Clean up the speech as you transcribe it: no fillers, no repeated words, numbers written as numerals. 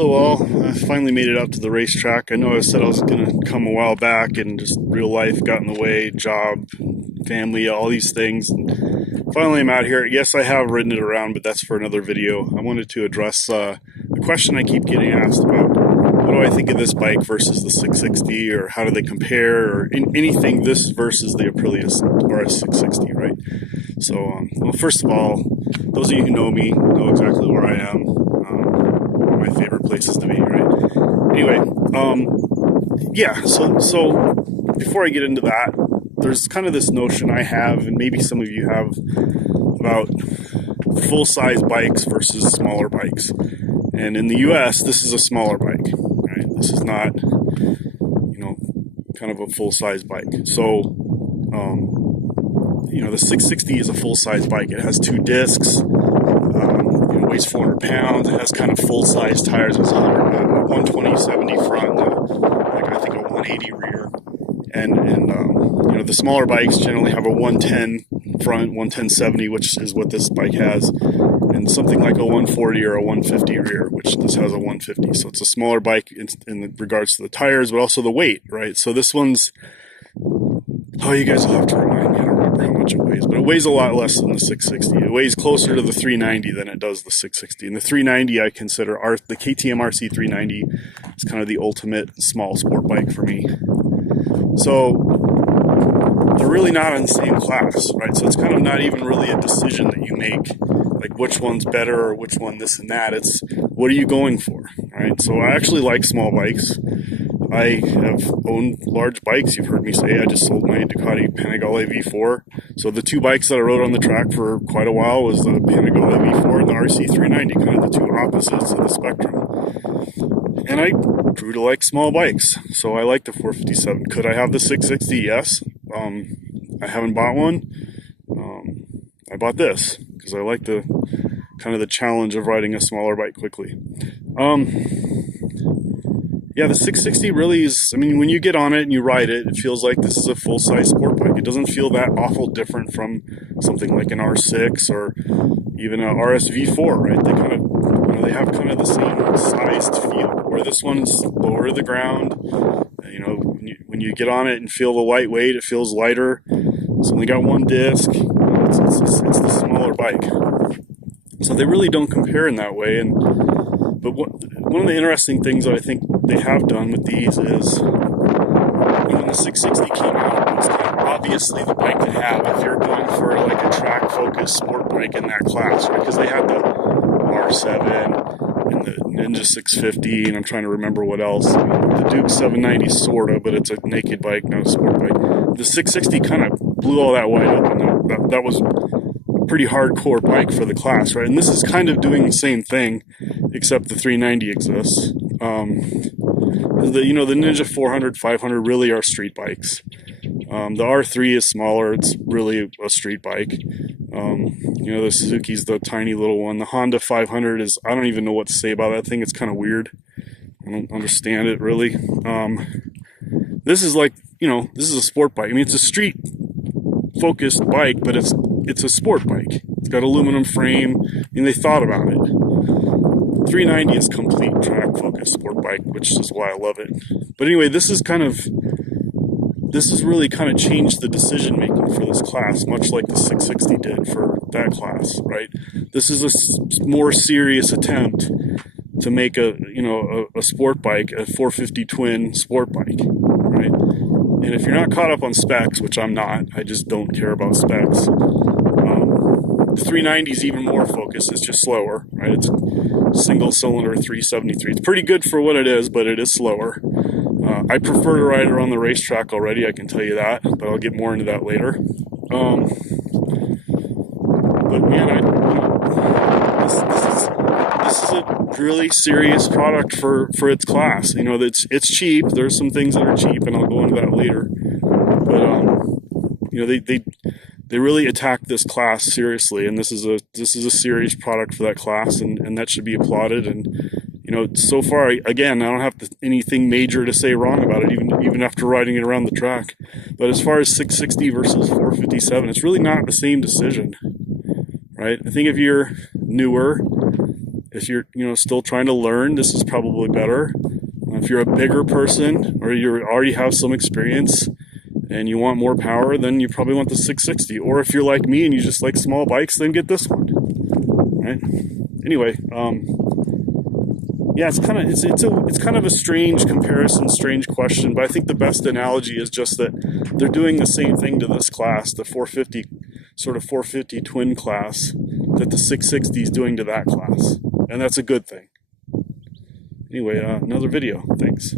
Hello all, I finally made it out to the racetrack. I know I said I was going to come a while back and just real life got in the way, job, family, all these things. And finally I'm out here. Yes, I have ridden it around, but that's for another video. I wanted to address a question I keep getting asked about. What do I think of this bike versus the 660, or how do they compare, or anything this versus the Aprilia RS660, right? So, well, first of all, those of you who know me know exactly where I am. My favorite places to be, right? Anyway, yeah, so before I get into that, there's kind of this notion I have, and maybe some of you have, about full-size bikes versus smaller bikes. And in the US, this is a smaller bike, right? This is not, kind of a full-size bike. So, the 660 is a full-size bike. It has 2 discs. Weighs 400 pounds. It has kind of full-size tires. It's 120/70 front, I think a 180 rear. And the smaller bikes generally have a 110 front, 110/70, which is what this bike has, and something like a 140 or a 150 rear, which this has a 150. So it's a smaller bike in regards to the tires, but also the weight, right? So this one's, you guys will have to remind me. I don't remember how much it weighs, but it weighs a lot less than the 660. It weighs closer to the 390 than it does the 660. And the 390 I consider, the KTM RC 390 is kind of the ultimate small sport bike for me. So they're really not in the same class, right? So it's kind of not even really a decision that you make, like which one's better or which one this and that. It's what are you going for, right? So I actually like small bikes. I have owned large bikes. You've heard me say I just sold my Ducati Panigale V4. So the 2 bikes that I rode on the track for quite a while was the Panigale V4 and the RC 390, kind of the 2 opposites of the spectrum. And I grew to like small bikes, so I like the 457. Could I have the 660? Yes. I haven't bought one. I bought this because I like the kind of the challenge of riding a smaller bike quickly. Yeah, the 660 really is, when you get on it and you ride it, it feels like this is a full-size sport bike. It doesn't feel that awful different from something like an R6 or even a RS4, right? They kind of, they have kind of the same sized feel, where this one's lower to the ground. When you get on it and feel the lightweight, it feels lighter. It's only got 1 disc. It's the smaller bike. So they really don't compare in that way. But one of the interesting things that I think they have done with these is, when the 660 came out, it was kind of obviously the bike to have if you're going for like a track-focused sport bike in that class, right? Because they had the R7 and the Ninja 650, and I'm trying to remember what else. The Duke 790 sorta, but it's a naked bike, not a sport bike. The 660 kind of blew all that wide open. That was a pretty hardcore bike for the class, right? And this is kind of doing the same thing, except the 390 exists. The Ninja 400, 500 really are street bikes. The R3 is smaller. It's really a street bike. The Suzuki's the tiny little one. The Honda 500 is, I don't even know what to say about that thing. It's kind of weird. I don't understand it really. This is like, this is a sport bike. It's a street focused bike, but it's a sport bike. It's got aluminum frame, they thought about it. 390 is complete track focused sport bike, which is why I love it. But anyway, this has really kind of changed the decision making for this class, much like the 660 did for that class, right? This is a more serious attempt to make a sport bike, a 450 twin sport bike, right? And if you're not caught up on specs, which I'm not, I just don't care about specs. The 390 is even more focused. It's just slower, right? It's single cylinder 373. It's pretty good for what it is, but it is slower. I prefer to ride it on the racetrack already, I can tell you that, but I'll get more into that later. But man, this is a really serious product for its class. It's cheap. There's some things that are cheap, and I'll go into that later. But they really attack this class seriously, and this is a serious product for that class, and that should be applauded. And so far, again, I don't have anything major to say wrong about it, even after riding it around the track. But as far as 660 versus 457, it's really not the same decision, right? I think if you're newer If you're, still trying to learn, this is probably better. If you're a bigger person or you already have some experience and you want more power, then you probably want the 660. Or if you're like me and you just like small bikes, then get this one. Right? Anyway, yeah, it's kind of a strange comparison, strange question, but I think the best analogy is just that they're doing the same thing to this class, the 450 twin class, that the 660 is doing to that class, and that's a good thing. Anyway, another video. Thanks.